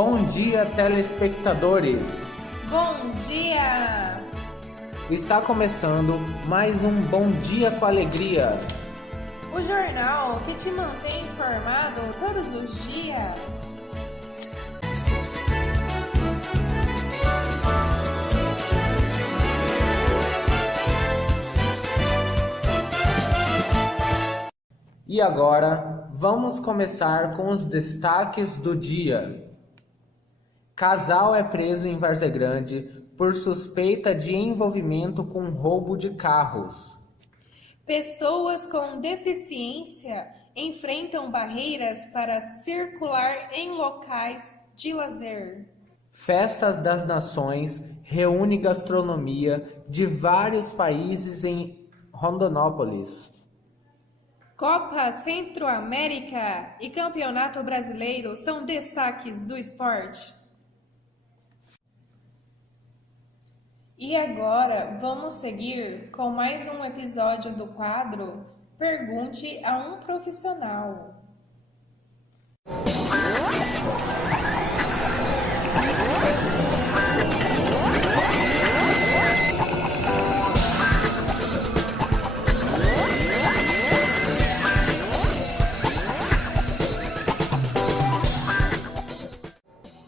Bom dia, telespectadores! Bom dia! Está começando mais um Bom Dia com Alegria. O jornal que te mantém informado todos os dias. E agora, vamos começar com os destaques do dia. Casal é preso em Várzea Grande por suspeita de envolvimento com roubo de carros. Pessoas com deficiência enfrentam barreiras para circular em locais de lazer. Festas das Nações reúne gastronomia de vários países em Rondonópolis. Copa Centro-América e Campeonato Brasileiro são destaques do esporte. E agora vamos seguir com mais um episódio do quadro Pergunte a um Profissional.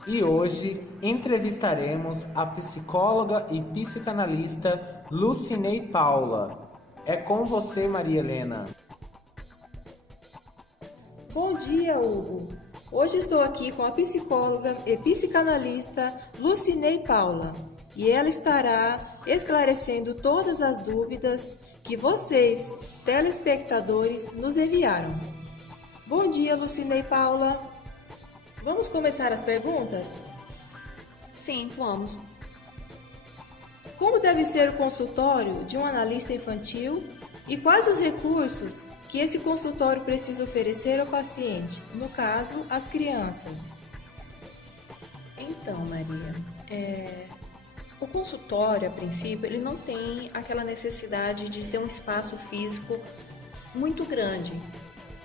E hoje entrevistaremos a psicóloga e psicanalista Lucinei Paula. É com você, Maria Helena. Bom dia, Hugo. Hoje estou aqui com a psicóloga e psicanalista Lucinei Paula e ela estará esclarecendo todas as dúvidas que vocês, telespectadores, nos enviaram. Bom dia, Lucinei Paula. Vamos começar as perguntas? Sim, vamos. Como deve ser o consultório de um analista infantil e quais os recursos que esse consultório precisa oferecer ao paciente, no caso, as crianças? Então, Maria, o consultório, a princípio, ele não tem aquela necessidade de ter um espaço físico muito grande.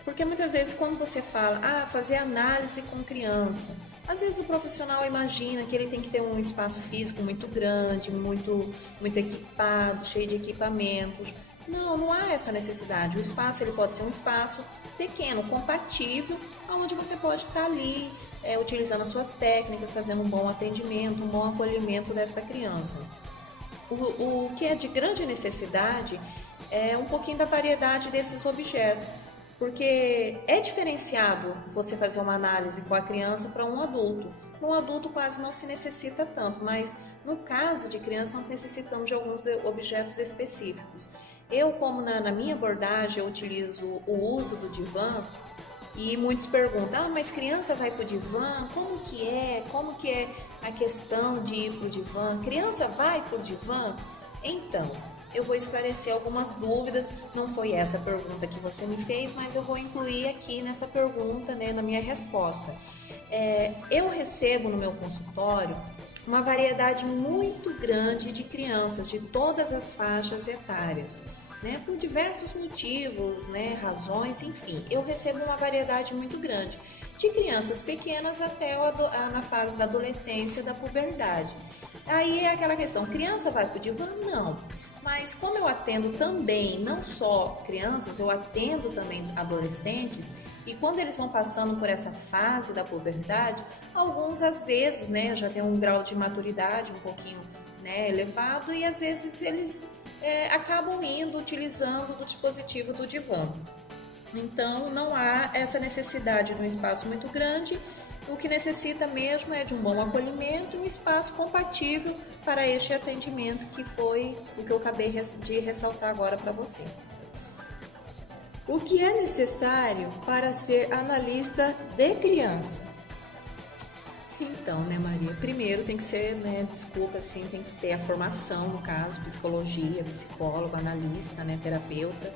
Porque muitas vezes quando você fala, fazer análise com criança, às vezes o profissional imagina que ele tem que ter um espaço físico muito grande, muito equipado, cheio de equipamentos. Não há essa necessidade. O espaço ele pode ser um espaço pequeno, compatível, onde você pode estar ali utilizando as suas técnicas, fazendo um bom atendimento, um bom acolhimento desta criança. O que é de grande necessidade é um pouquinho da variedade desses objetos. Porque é diferenciado você fazer uma análise com a criança para um adulto. Para um adulto quase não se necessita tanto, mas no caso de criança nós necessitamos de alguns objetos específicos. Eu, como na minha abordagem, eu utilizo o uso do divã e muitos perguntam, mas criança vai para o divã? Como que é? Como que é a questão de ir para o divã? Criança vai para o divã? Então, eu vou esclarecer algumas dúvidas, não foi essa a pergunta que você me fez, mas eu vou incluir aqui nessa pergunta, na minha resposta. Eu recebo no meu consultório uma variedade muito grande de crianças, de todas as faixas etárias, por diversos motivos, razões, enfim, eu recebo uma variedade muito grande, de crianças pequenas até na fase da adolescência, da puberdade. Aí é aquela questão, criança vai para o divã? Não. Mas como eu atendo também, não só crianças, eu atendo também adolescentes, e quando eles vão passando por essa fase da puberdade, alguns às vezes, já tem um grau de maturidade um pouquinho, elevado, e às vezes eles acabam utilizando do dispositivo do divã. Então não há essa necessidade de um espaço muito grande. O que necessita mesmo é de um bom acolhimento e um espaço compatível para este atendimento, que foi o que eu acabei de ressaltar agora para você. O que é necessário para ser analista de criança? Então, Maria, primeiro tem que ser, tem que ter a formação, no caso, psicologia, psicólogo, analista, terapeuta.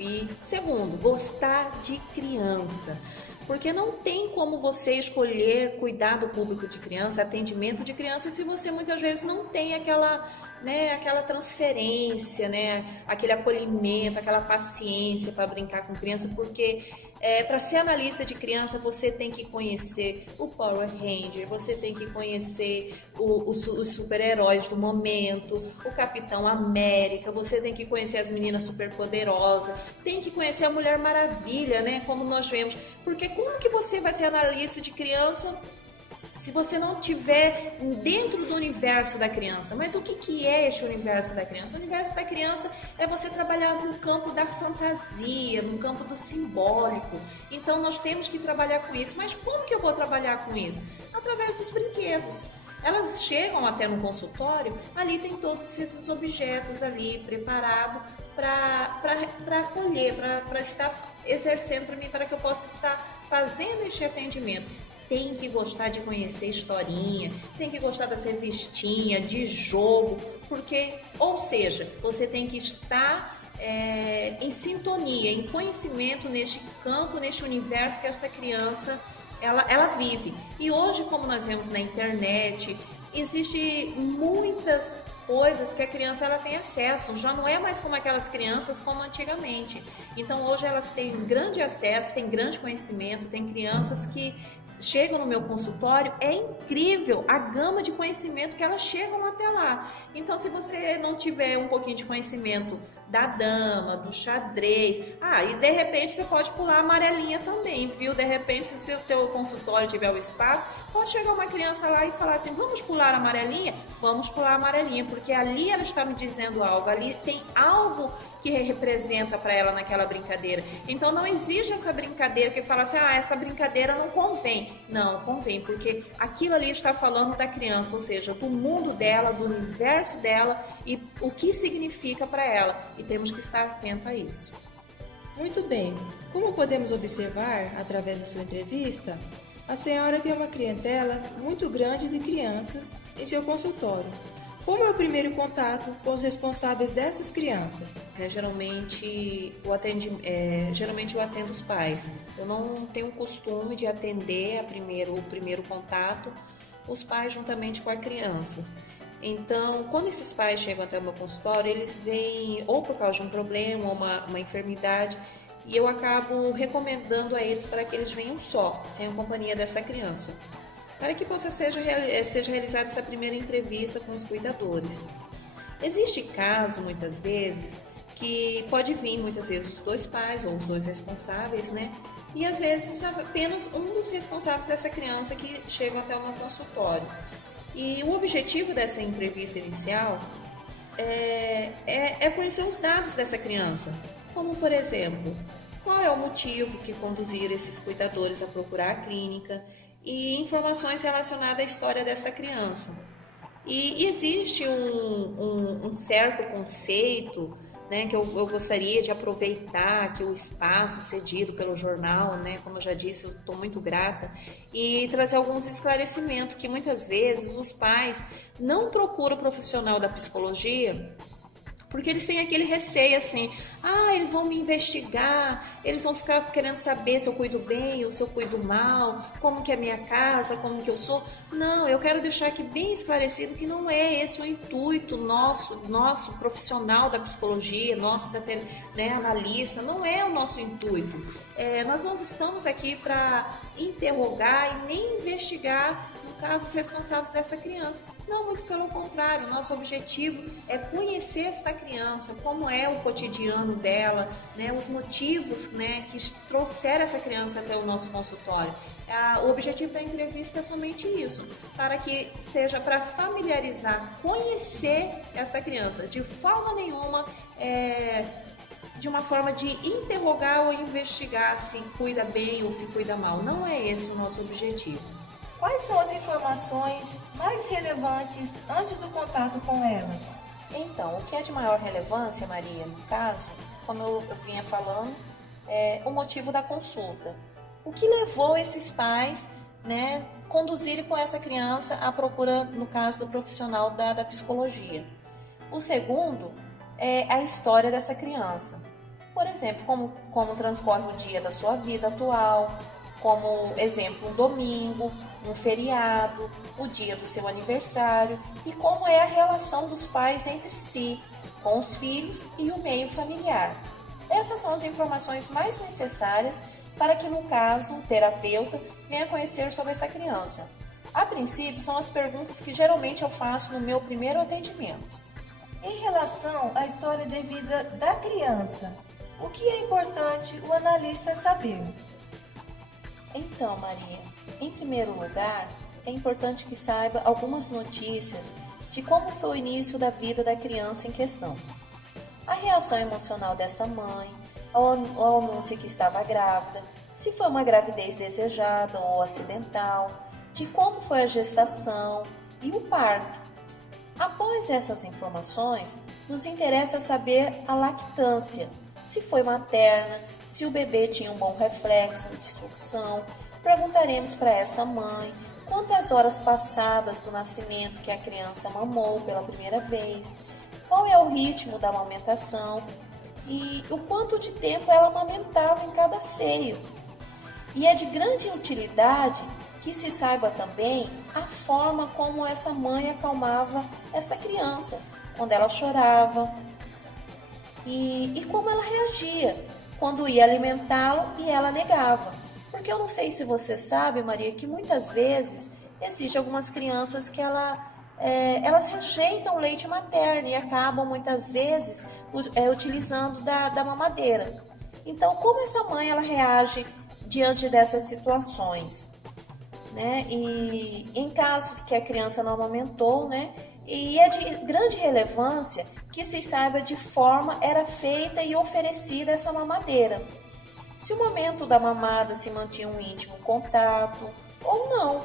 E segundo, gostar de criança. Porque não tem como você escolher cuidar do público de criança, atendimento de criança, se você muitas vezes não tem aquela transferência, aquele acolhimento, aquela paciência para brincar com criança, porque Para ser analista de criança, você tem que conhecer o Power Ranger, você tem que conhecer os super-heróis do momento, o Capitão América, você tem que conhecer as meninas superpoderosas, tem que conhecer a Mulher Maravilha, né? Como nós vemos. Porque como que você vai ser analista de criança se você não estiver dentro do universo da criança? Mas o que é este universo da criança? O universo da criança é você trabalhar no campo da fantasia, no campo do simbólico. Então nós temos que trabalhar com isso. Mas como que eu vou trabalhar com isso? Através dos brinquedos. Elas chegam até no consultório, ali tem todos esses objetos ali preparados para acolher, para estar exercendo para mim, para que eu possa estar fazendo este atendimento. Tem que gostar de conhecer historinha, tem que gostar das revistinhas, de jogo, porque, ou seja, você tem que estar em sintonia, em conhecimento neste campo, neste universo que esta criança ela vive. E hoje, como nós vemos na internet, existe muitas coisas que a criança ela tem acesso, já não é mais como aquelas crianças como antigamente. Então hoje elas têm grande acesso, têm grande conhecimento, tem crianças que chegam no meu consultório, é incrível a gama de conhecimento que elas chegam até lá. Então se você não tiver um pouquinho de conhecimento da dama, do xadrez, e de repente você pode pular a amarelinha também, viu? De repente, se o teu consultório tiver o espaço, pode chegar uma criança lá e falar assim, vamos pular a amarelinha? Vamos pular a amarelinha, porque ali ela está me dizendo algo, ali tem algo que representa para ela naquela brincadeira. Então não existe essa brincadeira que fala assim, essa brincadeira não convém. Não, convém, porque aquilo ali está falando da criança, ou seja, do mundo dela, do universo dela e o que significa para ela. E temos que estar atento a isso. Muito bem. Como podemos observar através da sua entrevista, a senhora tem uma clientela muito grande de crianças em seu consultório. Como é o primeiro contato com os responsáveis dessas crianças? Geralmente eu atendo os pais. Eu não tenho o costume de atender o primeiro contato os pais juntamente com as crianças. Então, quando esses pais chegam até o meu consultório, eles vêm ou por causa de um problema, ou uma enfermidade, e eu acabo recomendando a eles para que eles venham só, sem a companhia dessa criança, para que seja realizada essa primeira entrevista com os cuidadores. Existe caso, muitas vezes, que pode vir, muitas vezes, os dois pais ou os dois responsáveis, né? E às vezes apenas um dos responsáveis dessa criança que chega até o meu consultório. E o objetivo dessa entrevista inicial é conhecer os dados dessa criança, como, por exemplo, qual é o motivo que conduziram esses cuidadores a procurar a clínica, e informações relacionadas à história desta criança. E existe um certo conceito, né, que eu gostaria de aproveitar que o espaço cedido pelo jornal, né, como eu já disse, eu estou muito grata, e trazer alguns esclarecimentos que muitas vezes os pais não procuram o profissional da psicologia porque eles têm aquele receio assim, eles vão me investigar, eles vão ficar querendo saber se eu cuido bem ou se eu cuido mal, como que é a minha casa, como que eu sou. Não, eu quero deixar aqui bem esclarecido que não é esse o intuito nosso profissional da psicologia, nosso analista, não é o nosso intuito. Nós não estamos aqui para interrogar e nem investigar, no caso, os responsáveis dessa criança. Não, muito pelo contrário, nosso objetivo é conhecer essa criança, como é o cotidiano dela, né, os motivos, né, que trouxeram essa criança até o nosso consultório. O objetivo da entrevista é somente isso, para que seja para familiarizar, conhecer essa criança, de forma nenhuma de uma forma de interrogar ou investigar se cuida bem ou se cuida mal. Não é esse o nosso objetivo. Quais são as informações mais relevantes antes do contato com elas? Então, o que é de maior relevância, Maria, no caso, como eu vinha falando, é o motivo da consulta. O que levou esses pais, né, conduzirem com essa criança à procura, no caso do profissional da psicologia. O segundo é a história dessa criança. Por exemplo, como transcorre o dia da sua vida atual, como exemplo, um domingo, um feriado, o dia do seu aniversário e como é a relação dos pais entre si, com os filhos e o meio familiar. Essas são as informações mais necessárias para que, no caso, o terapeuta venha conhecer sobre essa criança. A princípio, são as perguntas que geralmente eu faço no meu primeiro atendimento. Em relação à história de vida da criança, o que é importante o analista saber? Então, Maria, em primeiro lugar, é importante que saiba algumas notícias de como foi o início da vida da criança em questão. A reação emocional dessa mãe, ao anúncio que estava grávida, se foi uma gravidez desejada ou acidental, de como foi a gestação e o parto. Após essas informações, nos interessa saber a lactância, se foi materna, se o bebê tinha um bom reflexo de sucção. Perguntaremos para essa mãe quantas horas passadas do nascimento que a criança mamou pela primeira vez, qual é o ritmo da amamentação e o quanto de tempo ela amamentava em cada seio. E é de grande utilidade que se saiba também a forma como essa mãe acalmava essa criança, quando ela chorava e como ela reagia quando ia alimentá-lo e ela negava. Porque eu não sei se você sabe, Maria, que muitas vezes existem algumas crianças que elas rejeitam o leite materno e acabam muitas vezes utilizando da mamadeira. Então, como essa mãe ela reage diante dessas situações? Né? E em casos que a criança não amamentou, né? E é de grande relevância que se saiba de forma era feita e oferecida essa mamadeira. Se o momento da mamada se mantinha um íntimo contato ou não.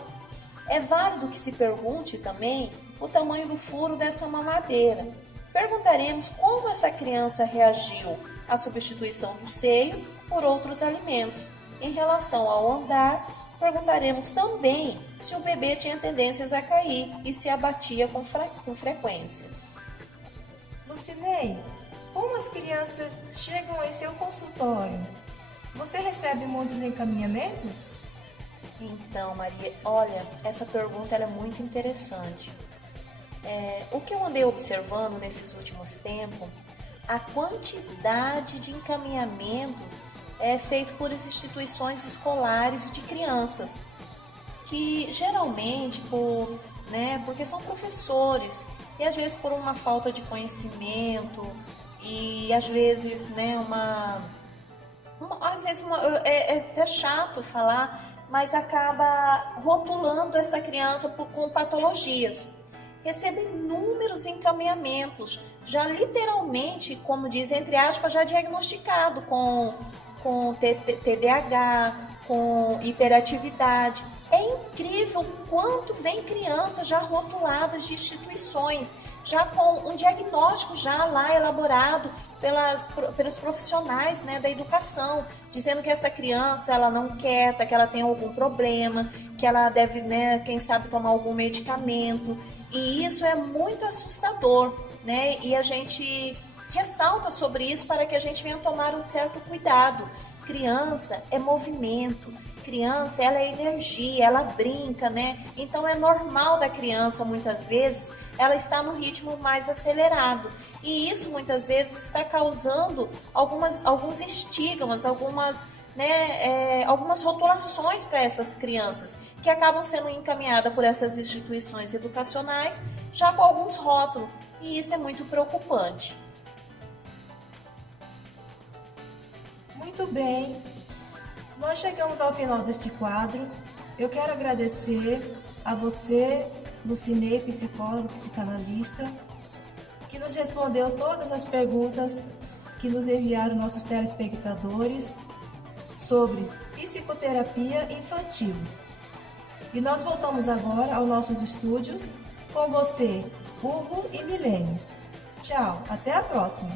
É válido que se pergunte também o tamanho do furo dessa mamadeira. Perguntaremos como essa criança reagiu à substituição do seio por outros alimentos. Em relação ao andar, perguntaremos também se o bebê tinha tendências a cair e se abatia com frequência. Lucinei, como as crianças chegam em seu consultório? Você recebe muitos encaminhamentos? Então, Maria, olha, essa pergunta ela é muito interessante. O que eu andei observando nesses últimos tempos, a quantidade de encaminhamentos é feito por instituições escolares de crianças, que geralmente porque são professores e às vezes por uma falta de conhecimento e às vezes é até chato falar, mas acaba rotulando essa criança com patologias. Recebe inúmeros encaminhamentos, já literalmente, como diz, entre aspas, já diagnosticado com TDAH, com hiperatividade. É incrível o quanto vem crianças já rotuladas de instituições, já com um diagnóstico já lá elaborado pelos profissionais, né, da educação, dizendo que essa criança ela não quieta, que ela tem algum problema, que ela deve, quem sabe, tomar algum medicamento. E isso é muito assustador, né? E a gente ressalta sobre isso para que a gente venha tomar um certo cuidado. Criança é movimento, criança ela é energia, ela brinca, né? Então é normal da criança, muitas vezes, ela está no ritmo mais acelerado. E isso muitas vezes está causando alguns estigmas, algumas rotulações para essas crianças, que acabam sendo encaminhadas por essas instituições educacionais, já com alguns rótulos. E isso é muito preocupante. Muito bem, nós chegamos ao final deste quadro. Eu quero agradecer a você, Lucinei, psicólogo, psicanalista, que nos respondeu todas as perguntas que nos enviaram nossos telespectadores sobre psicoterapia infantil. E nós voltamos agora aos nossos estúdios com você, Hugo e Milene. Tchau, até a próxima!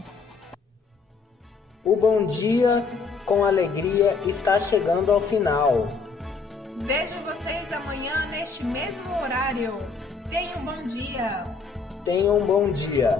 O Bom Dia com Alegria está chegando ao final. Vejo vocês amanhã neste mesmo horário. Tenham um bom dia! Tenham um bom dia!